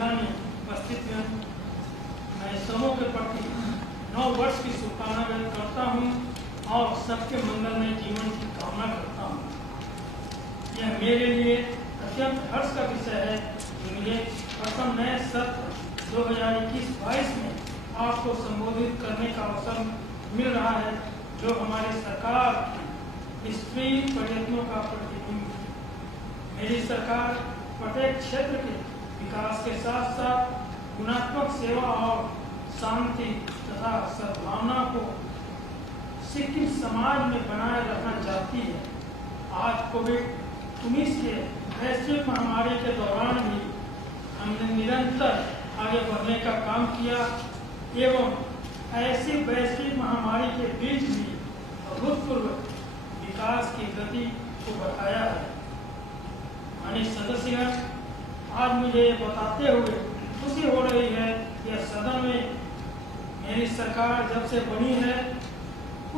जिला में उपस्थित हैं। मैं समूह के प्रति 9 वर्ष की शुभकामना व्यक्त करता हूँ और सबके मंगलमय जीवन की कामना करता हूँ। यह मेरे लिए अत्यंत हर्ष का विषय है कि मुझे प्रथम नए सत्र 2021-22 में आपको संबोधित करने का अवसर मिल रहा है, जो हमारी सरकार निष्क्रिय प्रयत्नों का प्रतिबिंब है। मेरी सरकार प्रत्येक क्षेत्र के विकास के साथ साथ गुणात्मक सेवा और शांति तथा सद्भावना को सिक्किम समाज में बनाए रखना चाहती है। आज कोविड-19 के वैश्विक महामारी के दौरान भी हमने निरंतर आगे बढ़ने का काम किया एवं ऐसी वैश्विक महामारी के बीच भी अभूतपूर्व विकास की गति को बढ़ाया है। माननीय सदस्यगण, आज मुझे बताते हुए खुशी हो रही है कि सदन में मेरी सरकार जब से बनी है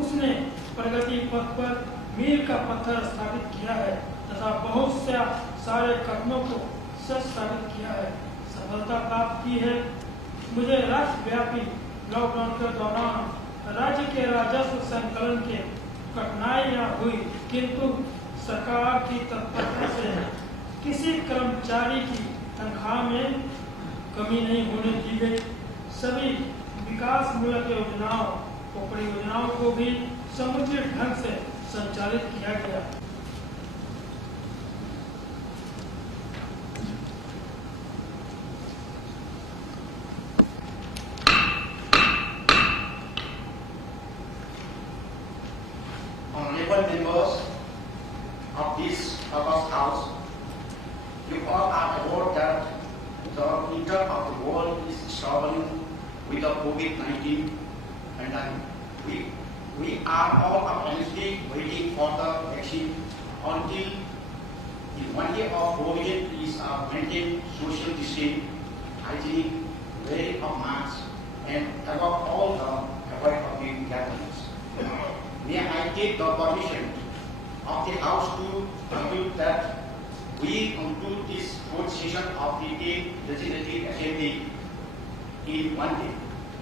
उसने प्रगति पथ पर मील का पत्थर स्थापित किया है तथा बहुत से सारे कदमों को सच साबित किया है, सफलता प्राप्त की है। मुझे राष्ट्रव्यापी लॉकडाउन के दौरान राज्य के राजस्व संकलन के कठिनाइयाँ हुई, किंतु सरकार की तत्परता से किसी कर्मचारी की तनख्वाह में कमी नहीं होने दी गई। सभी विकास मूलक योजनाओं और परियोजनाओं को भी समुचित ढंग से संचालित किया गया। Honorable members of this august house, you all are aware that the entire of the world is struggling with the COVID-19 pandemic. We are all anxiously waiting for the vaccine until the one day of COVID is maintain social distancing, hygienic, wearing of masks, and above all the avoid of the gatherings. May I take the permission of the House to conclude that we conclude this fourth session of the 8th Legislative Assembly in one day.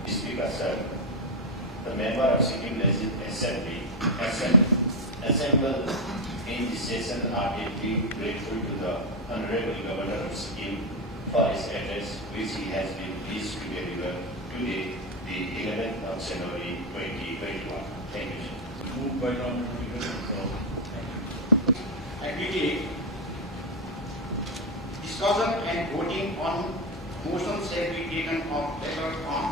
Speaker Sir, the member of Sikkim Legislative Assembly assembled in this session are deeply grateful to the Honorable Governor of Sikkim for his address, which he has been pleased to deliver today, the 11th of January 2021. Thank you, sir. Moved by Honorable Speaker. Activity, discussion and voting on motion shall be taken of record on.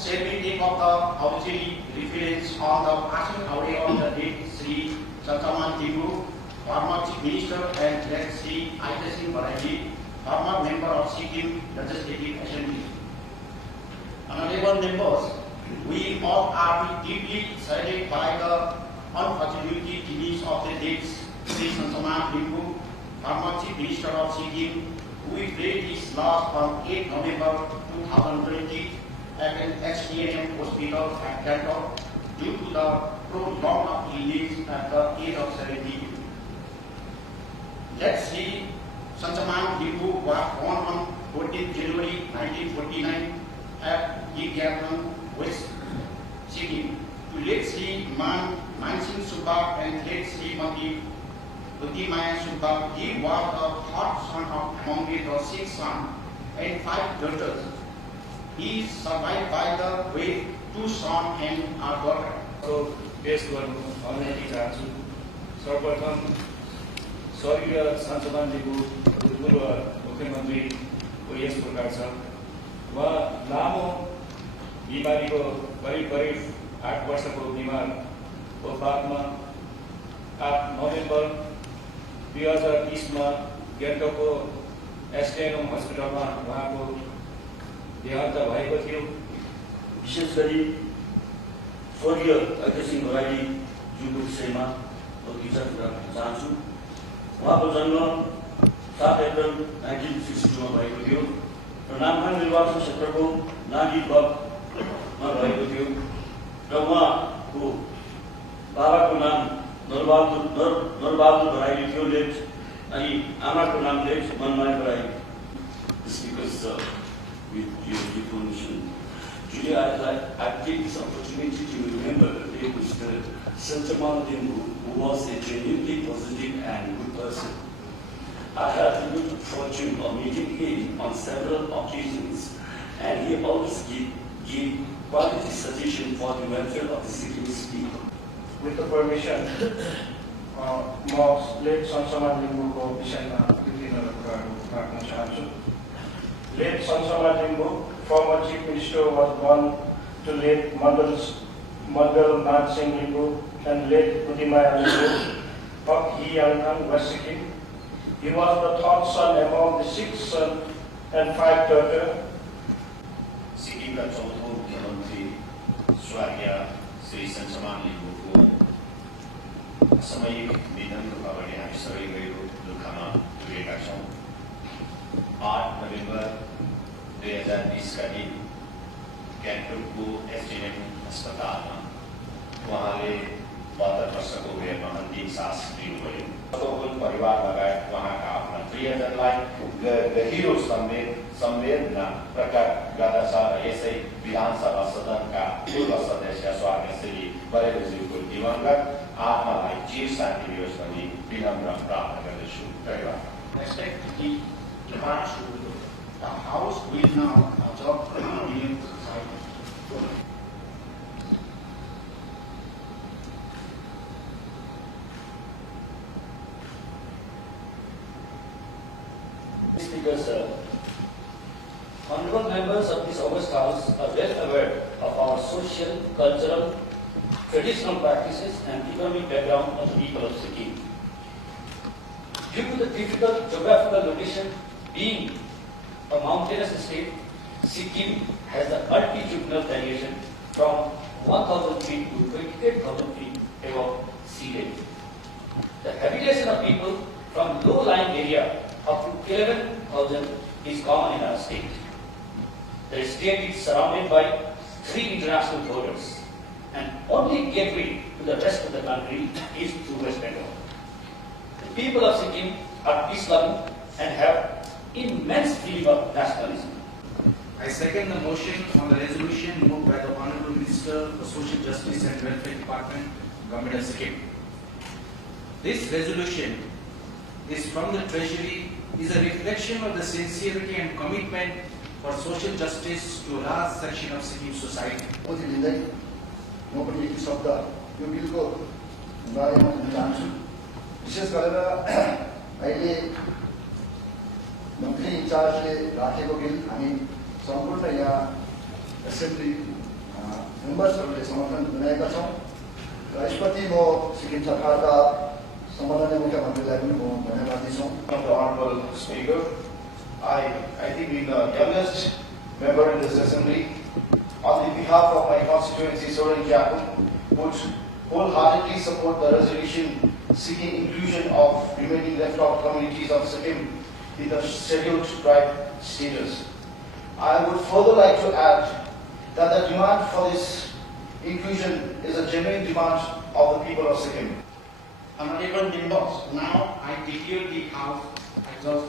Shall be taken of the auxiliary reference on the passing away of the late Sri Chantaman Tibu, former Chief Minister, and late Sri Aita Singh Baraji, former member of Sikkim Legislative Assembly. Honorable members, we all are deeply saddened by the unfortunate demise of the late Sri Chantaman Tibu, former Chief Minister of Sikkim, who died his loss on 8 November 2020 at an STNM hospital at Gangtok due to the prolonged illness at the age of 70. That Sri Chantaman Tibu was born on 14 January 1949 at Yigyatang, West Sikkim, to late Sri Mansingh Subba and late Srimati Buddhimaya Subba. He was the third son among the 6 sons and 5 daughters. He is survived by the way 2 sons and a daughter. So, पेश गर्नु अनुमति चाहन्छु। सर्वप्रथम स्वर्गीय सञ्चमानजीको भूतपूर्व मुख्यमन्त्रीको yes प्रकार छ, उहाँ लामो बिमारीको करिब 8 वर्षको बिमारको बादमा 8 नोभेम्बर 2020 मा गान्तोकको एसटीएनएम हस्पिटलमा उहाँको देहान्त भएको थियो। विशेष गरी स्वर्गीय ऐता सिंह बराइली ज्यूको विषयमा विचार गर्न चाहन्छु। उहाँको जन्म 7 अप्रिल 1962 मा भएको थियो र नामथाङ निर्वाचन क्षेत्रको नागी ब्लकमा भएको थियो र उहाँको बाबाको नाम नरबहादुर बराइली थियो लेट, अनि आमाको नाम late Manmaya Baraili. Speaker Sir, with your permission, today I take this opportunity to remember the day Mr. Sanchaman Limbu, who was a genuinely positive and good person. I had the good fortune of meeting him on several occasions, and he always gave quality suggestions for the welfare of the Sikkimese people. With the permission, म late Sansaman लिम्बूको विषयमा दुई तीनवटा कुराहरू राख्न चाहन्छु। Late Sansaman Limbu, former Chief Minister, was born to late Mandal Nath Singh Limbu and late Budimaya Limbu of Hiyangtan, West Sikkim. He was the third son among the 6 sons and 5 daughters. सिक्किमका चौथो मुख्यमन्त्री स्वर्गीय श्री सञ्चमान लिम्बूको असामयिक निधनको खबरले हामी सबै गहिरो दुःखमा डुबेका छौँ। 8 नोभेम्बर 2020 का दिन गान्तोकको एसडिएम अस्पतालमा उहाँले 72 वर्षको उमेरमा अन्तिम सास लिनुभयो। परिवार लगायत उहाँका आफ्ना प्रियजनलाई गहिरो संवेदना प्रकट गर्दछ र यसै विधानसभा सदनका पूर्व सदस्य स्वर्गीय श्री बरेलज्यूको दिवंगत आत्मालाई चिर शान्ति दियोस् भनी विनम्र प्रार्थना गर्दछु। धन्यवाद। Respect the demands the House will now adopt the Indian society. Speaker, sir, honorable members of this August House are well aware of our social, cultural, traditional practices and economic background of the people of Sikkim. Due to the difficult geographical location, being a mountainous state, Sikkim has the altitudinal variation from 1,000 feet to 28,000 feet above sea level. The habitation of people from low-lying area up to 11,000 is common in our state. The state is surrounded by 3 international borders, and only gateway to the rest of the country is through West Bengal. The people of Sikkim are peace-loving and have immense feeling of nationalism. I second the motion on the resolution moved by the Honorable Minister for Social Justice and Welfare Department, Government of Sikkim. This resolution is from the Treasury, is a reflection of the sincerity and commitment for social justice to a large section of Sikkim society. म पनि एक शब्द यो बिलको बारेमा भन्न चाहन्छु। विशेष गरेर अहिले मन्त्री इन्चार्जले राखेको बिल हामी सम्पूर्ण यहाँ एसेम्ब्ली मेम्बर्सहरूले समर्थन जनाएका छौँ र यसप्रति म सिक्किम सरकारका सम्माननीय मुख्यमन्त्रीलाई पनि म धन्यवाद दिन्छु। The Honorable Speaker, I think being the youngest member in this assembly, on the behalf of my constituency, Soren Jakun, would wholeheartedly support the resolution seeking inclusion of remaining left-out communities of Sikkim in the scheduled tribe status. I would further like to add that the demand for this inclusion is a genuine demand of the people of Sikkim. Honorable members, now I declare the House adjourned.